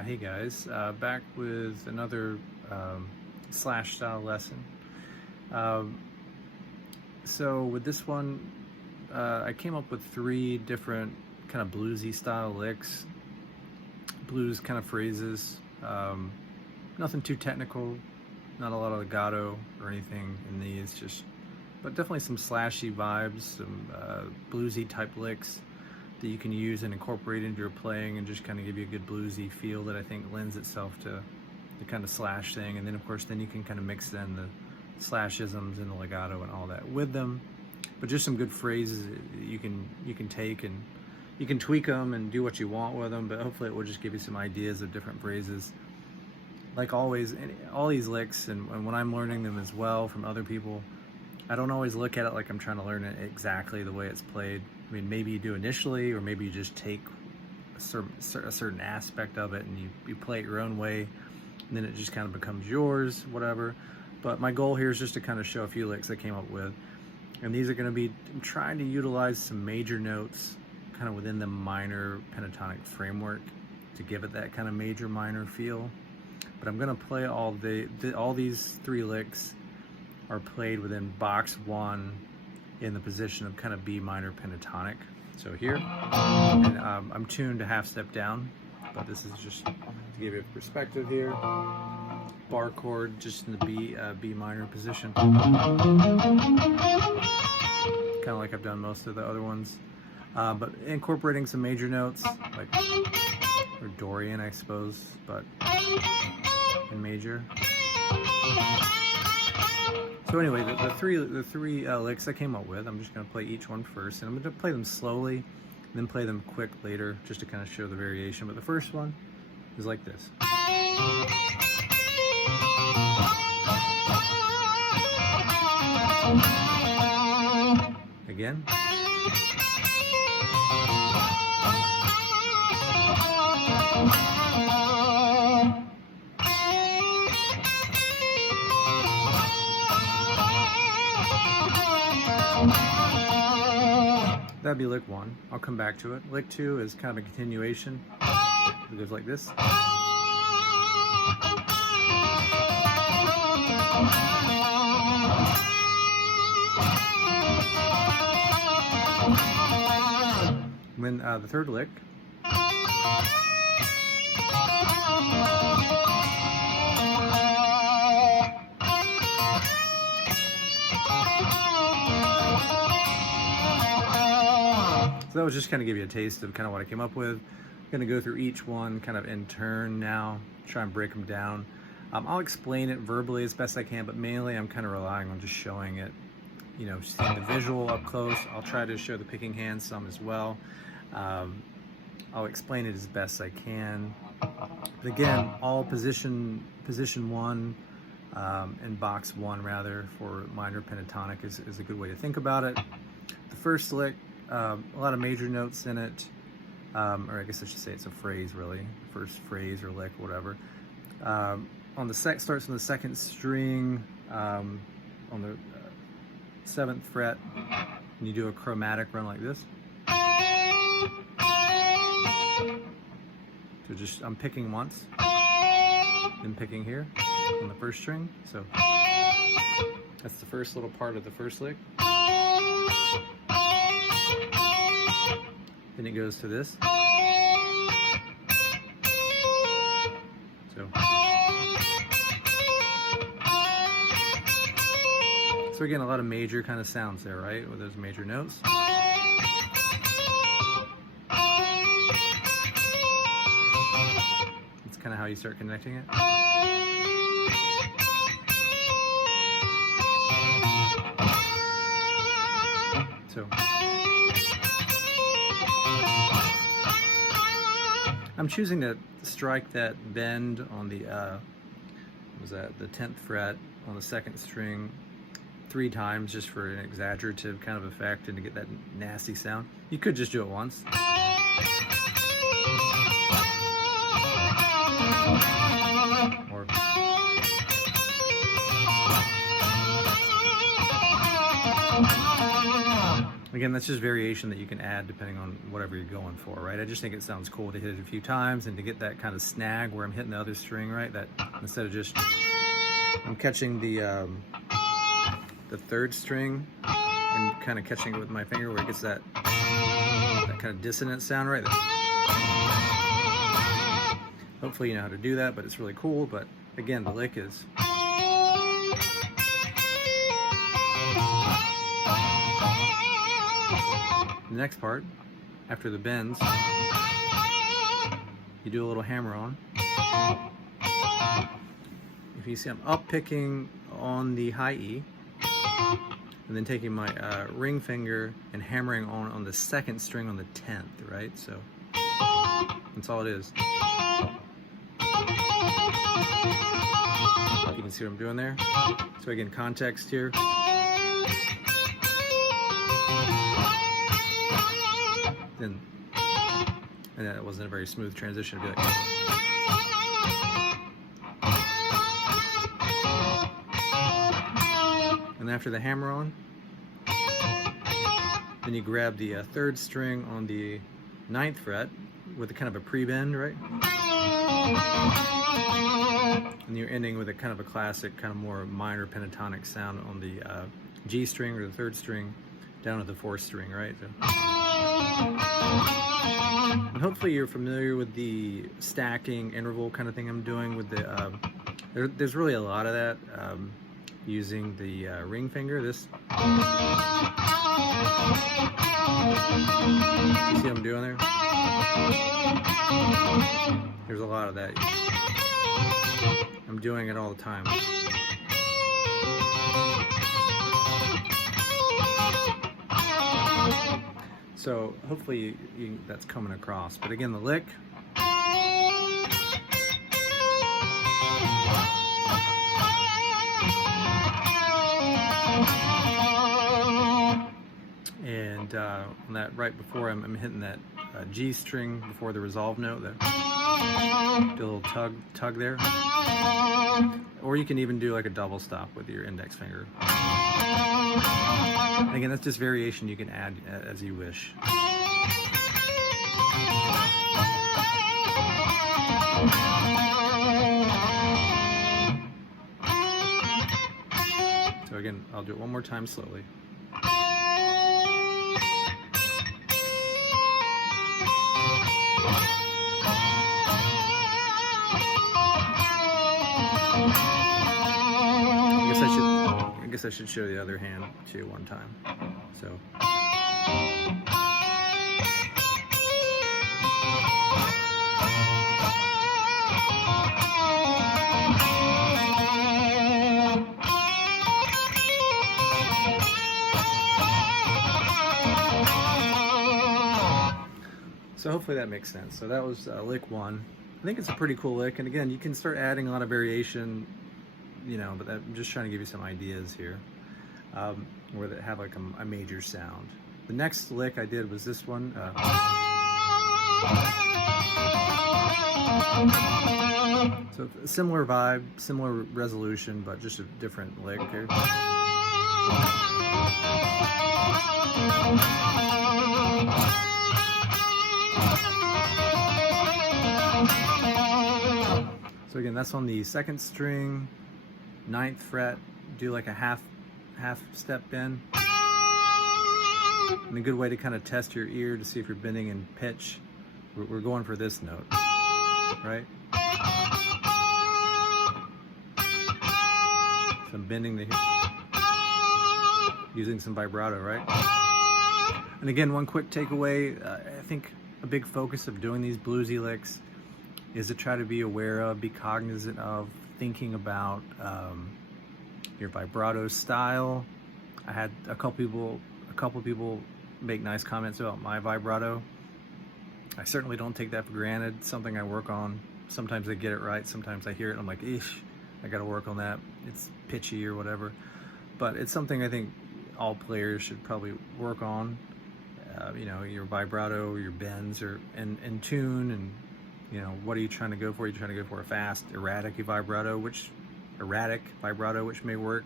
Hey guys, back with another slash style lesson. Um, so with this one, I came up with three different kind of bluesy style licks, blues kind of phrases. Nothing too technical, not a lot of legato or anything in these, but definitely some slashy vibes, some bluesy type licks that you can use and incorporate into your playing and just kind of give you a good bluesy feel that I think lends itself to the kind of slash thing. And then of course then you can kind of mix in the slashisms and the legato and all that with them, but just some good phrases that you can take and you can tweak them and do what you want with them, but hopefully it will just give you some ideas of different phrases. Like always, all these licks, and when I'm learning them as well from other people, I don't always look at it like I'm trying to learn it exactly the way it's played. I mean, maybe you do initially, or maybe you just take a certain aspect of it and you play it your own way, and then it just kind of becomes yours, whatever. But my goal here is just to kind of show a few licks I came up with. And these are going to be, I'm trying to utilize some major notes kind of within the minor pentatonic framework to give it that kind of major minor feel. But I'm going to play all these three licks are played within box one in the position of kind of B minor pentatonic. So here, and I'm tuned to half step down, but this is just to give you a perspective here. Bar chord just in the B minor position, kind of like I've done most of the other ones, but incorporating some major notes like, or Dorian I suppose, but in major. So anyway, the three licks I came up with, I'm just going to play each one first, and I'm going to play them slowly, and then play them quick later, just to kind of show the variation. But the first one is like this. Again. That'd be lick one. I'll come back to it. Lick two is kind of a continuation. It goes like this. When the third lick. So that was just kind of give you a taste of kind of what I came up with. I'm going to go through each one kind of in turn now, try and break them down. I'll explain it verbally as best I can, but mainly I'm kind of relying on just showing it, you know, seeing the visual up close. I'll try to show the picking hand some as well. I'll explain it as best I can. But again, all position one and box one rather for minor pentatonic is a good way to think about it. The first lick, a lot of major notes in it, or I guess I should say it's a phrase really, first phrase or lick, whatever. On the starts on the second string, on the 7th fret, and you do a chromatic run like this. So just, I'm picking once, then picking here on the first string. So that's the first little part of the first lick. Then it goes to this. So again, a lot of major kind of sounds there, right? With those major notes. That's kind of how you start connecting it. So I'm choosing to strike that bend on the the 10th fret on the 2nd string 3 times just for an exaggerative kind of effect and to get that nasty sound. You could just do it once. Or Again, that's just variation that you can add depending on whatever you're going for, right? I just think it sounds cool to hit it a few times and to get that kind of snag where I'm hitting the other string, right? That instead of just, I'm catching the third string and kind of catching it with my finger where it gets that kind of dissonant sound, right? Hopefully you know how to do that, but it's really cool. But again, the lick is. The next part, after the bends, you do a little hammer on. If you see, I'm up picking on the high E, and then taking my ring finger and hammering on the second string on the 10th, right? So that's all it is. You can see what I'm doing there. So again, context here. And that wasn't a very smooth transition. It'd be like, and after the hammer on, then you grab the third string on the 9th fret with a kind of a pre-bend, right? And you're ending with a kind of a classic, kind of more minor pentatonic sound on the G string or the 3rd string down to the 4th string, right? So. And hopefully you're familiar with the stacking interval kind of thing I'm doing with the, there's really a lot of that using the ring finger. This, you see what I'm doing there? There's a lot of that. I'm doing it all the time. So hopefully that's coming across. But again, the lick. And on that right before I'm hitting that G string before the resolve note. Do a little tug there. Or you can even do like a double stop with your index finger. And again, that's just variation you can add as you wish. So again, I'll do it one more time slowly. I guess I should show the other hand too one time. So. So hopefully that makes sense. So that was lick 1. I think it's a pretty cool lick, and again, you can start adding a lot of variation, you know, but I'm just trying to give you some ideas here where they have like a major sound. The next lick I did was this one. So similar vibe, similar resolution, but just a different lick here. So again, that's on the 2nd string, 9th fret. Do like a half step bend. And a good way to kind of test your ear to see if you're bending in pitch. We're going for this note, right? So I'm bending the using some vibrato, right? And again, one quick takeaway, I think a big focus of doing these bluesy licks is to try to be aware of, be cognizant of, thinking about your vibrato style. I had a couple people make nice comments about my vibrato. I certainly don't take that for granted. It's something I work on. Sometimes I get it right, sometimes I hear it and I'm like, eesh, I gotta work on that. It's pitchy or whatever. But it's something I think all players should probably work on. You know, your vibrato, your bends, or in tune, and you know, what are you trying to go for? You're trying to go for a fast, erratic vibrato, which may work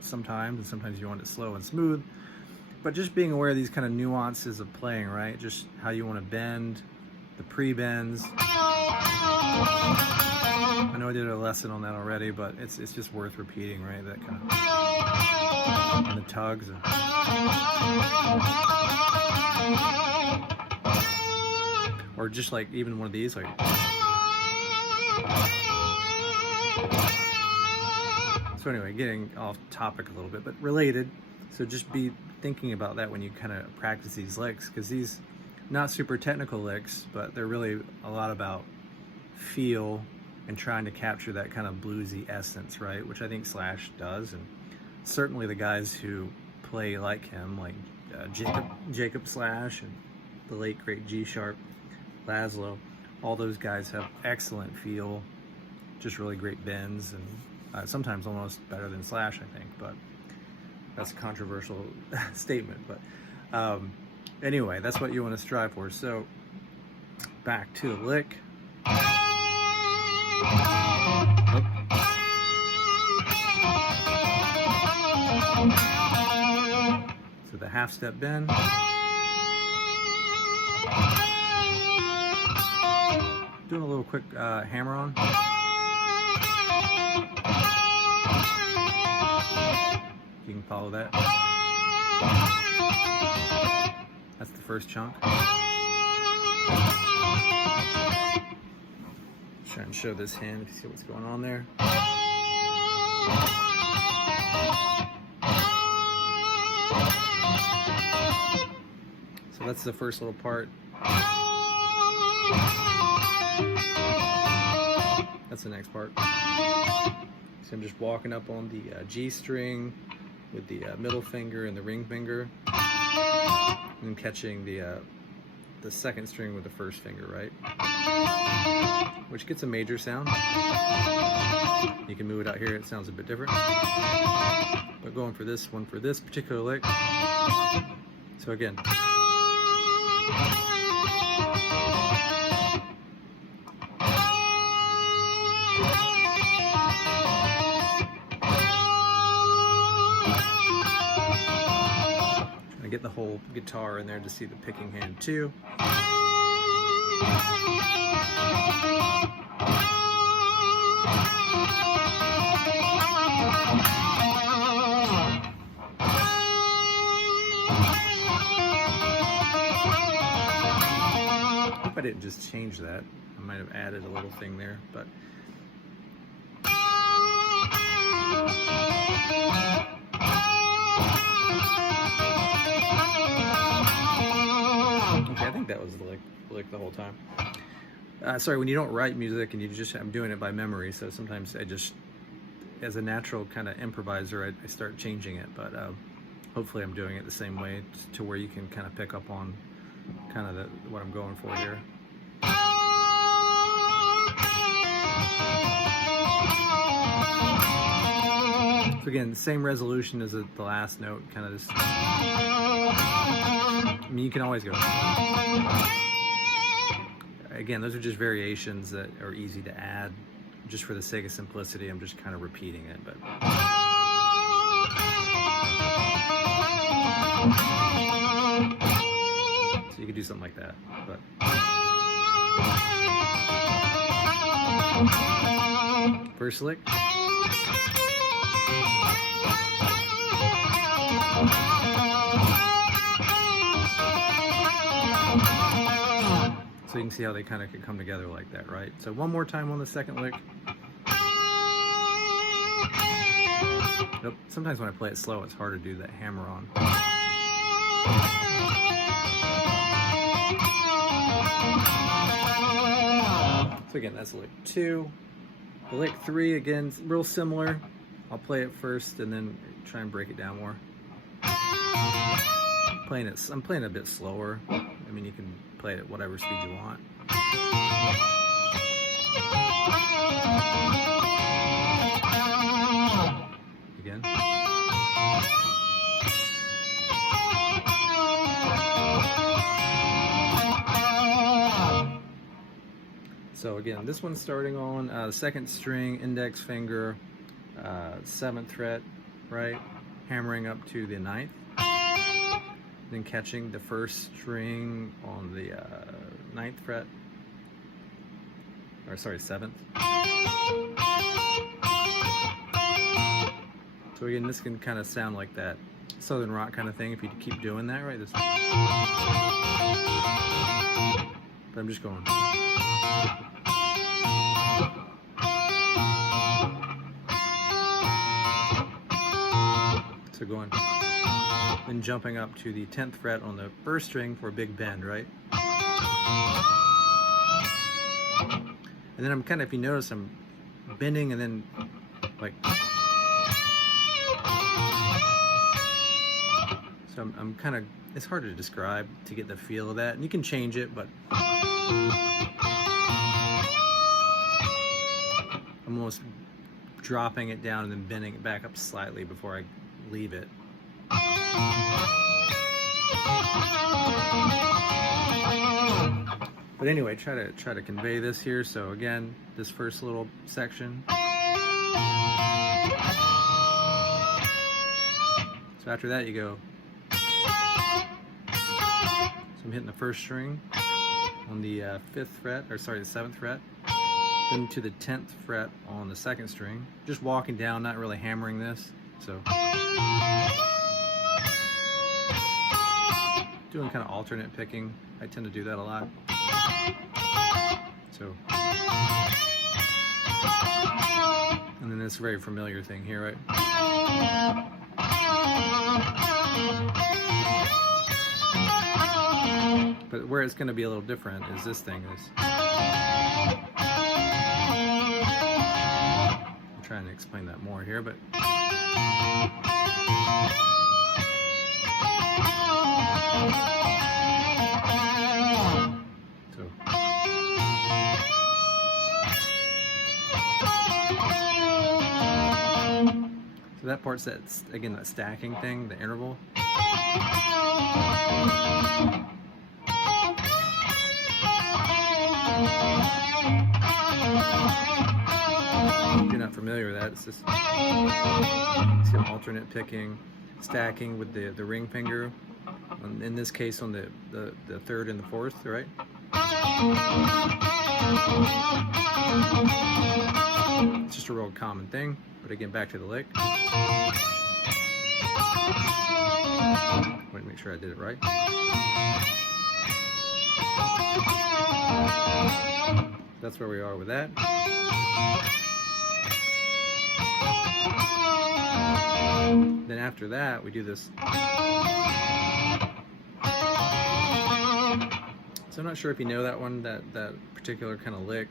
sometimes, and sometimes you want it slow and smooth. But just being aware of these kind of nuances of playing, right? Just how you want to bend, the pre-bends. I know I did a lesson on that already, but it's just worth repeating, right? That kind of, and the tugs. Or just like even one of these, like. So anyway, getting off topic a little bit, but related. So just be thinking about that when you kind of practice these licks, because these not super technical licks, but they're really a lot about feel and trying to capture that kind of bluesy essence, right? Which I think Slash does, and certainly the guys who play like him, like Jacob Slash and the late great G-sharp Laszlo, all those guys have excellent feel, just really great bends, and sometimes almost better than Slash, I think, but that's a controversial statement. But anyway, that's what you want to strive for. So back to the lick. So the half step bend. Doing a little quick hammer on. You can follow that. That's the first chunk. Try and show this hand if you see what's going on there. So that's the first little part. That's the next part. So I'm just walking up on the G string with the middle finger and the ring finger, and catching the second string with the first finger, right? Which gets a major sound. You can move it out here, it sounds a bit different. But going for this one, for this particular lick. So again. Trying to get the whole guitar in there to see the picking hand too. I didn't just change that. I might have added a little thing there, but okay, I think that was the lick the whole time. Sorry, when you don't write music and I'm doing it by memory, so sometimes I just, as a natural kind of improviser, I start changing it, but hopefully I'm doing it the same way to where you can kind of pick up on kind of what I'm going for here. So again, same resolution as the last note, kind of just, I mean, you can always go. Again, those are just variations that are easy to add. Just for the sake of simplicity, I'm just kind of repeating it, but. So you could do something like that, but. First lick. So you can see how they kind of can come together like that, right? So one more time on the second lick. Nope. Sometimes when I play it slow, it's hard to do that hammer on. So again, that's lick 2. Lick 3, again, real similar. I'll play it first and then try and break it down more. I'm playing it a bit slower. I mean, you can play it at whatever speed you want. Again. So again, this one's starting on the second string, index finger, 7th fret, right? Hammering up to the 9th. then catching the first string on the 9th fret, or sorry, 7th. So again, this can kind of sound like that Southern rock kind of thing if you keep doing that, right? This, but I'm just going. So going, then jumping up to the 10th fret on the 1st string for a big bend, right? And then I'm kind of, if you notice, I'm bending and then like, so I'm kind of, it's hard to describe to get the feel of that. And you can change it, but I'm almost dropping it down and then bending it back up slightly before I leave it. But anyway, try to convey this here. So again, this first little section. So after that you go. So I'm hitting the 1st string on the 5th fret, or sorry, the 7th fret. Then to the 10th fret on the 2nd string. Just walking down, not really hammering this. So doing kind of alternate picking. I tend to do that a lot. So, and then this very familiar thing here, right? But where it's going to be a little different is this thing is. I'm trying to explain that more here, but. So that part's that, again, that stacking thing, the interval. If you're not familiar with that, it's just some alternate picking, stacking with the ring finger. In this case, on the 3rd and the 4th, right? It's just a real common thing. But again, back to the lick. Wait to make sure I did it right. That's where we are with that. Then after that, we do this. So I'm not sure if you know that one, that particular kind of lick.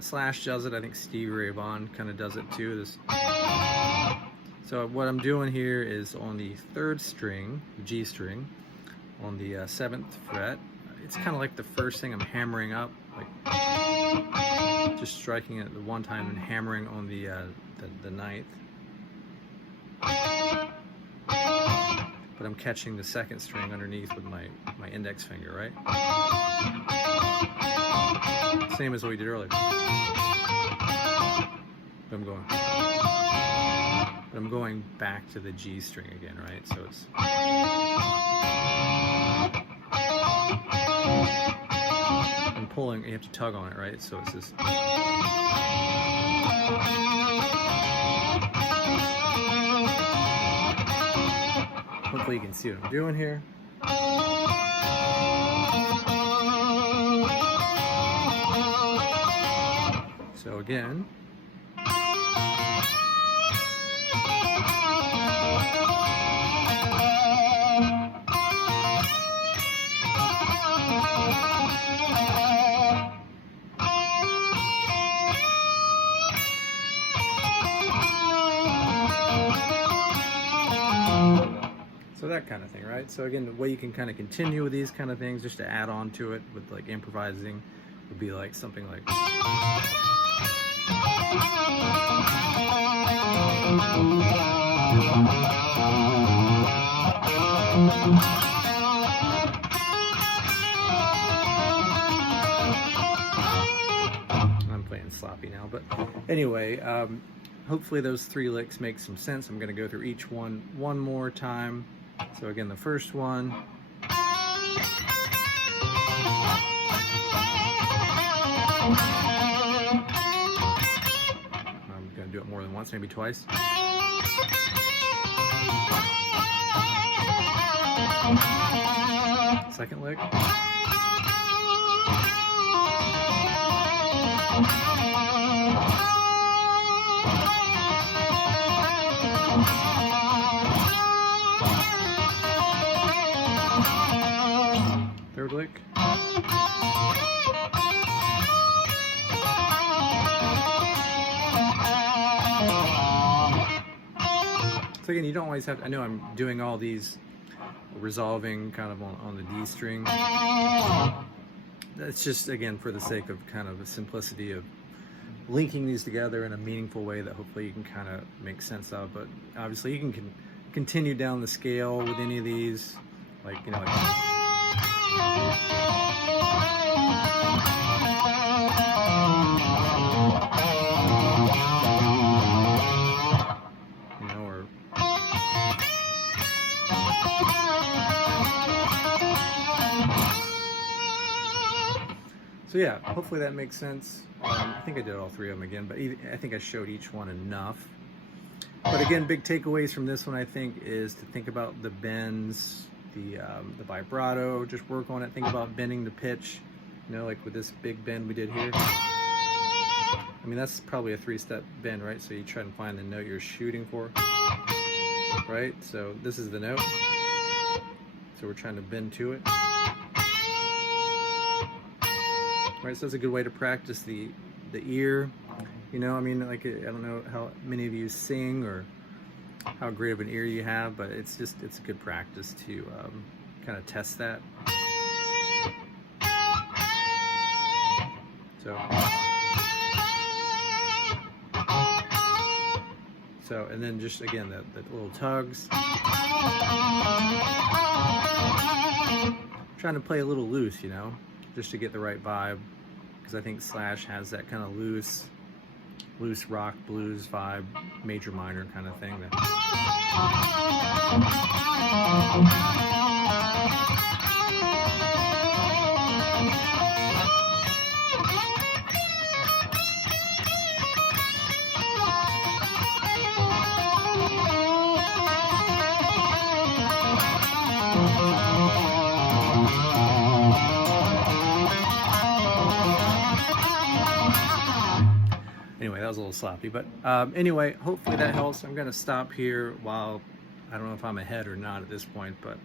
Slash does it. I think Stevie Ray Vaughan kind of does it too. This. So what I'm doing here is on the 3rd string, G string, on the 7th fret. It's kind of like the first thing I'm hammering up, like just striking it the one time and hammering on the 9th. But I'm catching the 2nd string underneath with my index finger, right? Same as what we did earlier. But I'm going back to the G string again, right? So it's I'm pulling, you have to tug on it, right? So it's just hopefully you can see what I'm doing here. So again, so that kind of thing, right? So again, the way you can kind of continue with these kind of things, just to add on to it with like improvising, would be like something like. I'm playing sloppy now, but anyway, hopefully those 3 licks make some sense. I'm going to go through each one more time So again, the first one. I'm gonna do it more than once, maybe twice. Second lick. Third lick. So again, you don't always have to, I know I'm doing all these resolving kind of on the D string. That's just, again, for the sake of kind of the simplicity of linking these together in a meaningful way that hopefully you can kind of make sense of. But obviously you can continue down the scale with any of these, like, you know, like, you know, or so yeah, hopefully that makes sense. I think I did all three of them again, but I think I showed each one enough. But again, big takeaways from this one, I think, is to think about the bends, the vibrato, just work on it. Think about bending the pitch, you know, like with this big bend we did here. I mean, that's probably a 3-step bend, right? So you try and find the note you're shooting for, right? So this is the note. So we're trying to bend to it. Right, so that's a good way to practice the ear. You know, I mean, like, I don't know how many of you sing or how great of an ear you have, but it's a good practice to kind of test that. So, and then just again, the little tugs. Trying to play a little loose, you know, just to get the right vibe, because I think Slash has that kind of loose rock blues vibe, major minor kind of thing. Anyway, that was a little sloppy, but anyway, hopefully that helps. I'm going to stop here while, I don't know if I'm ahead or not at this point, but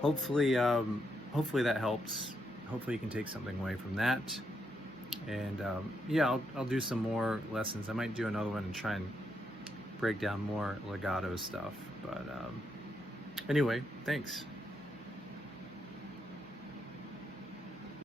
hopefully that helps. Hopefully you can take something away from that. And yeah, I'll do some more lessons. I might do another one and try and break down more legato stuff. But anyway, thanks.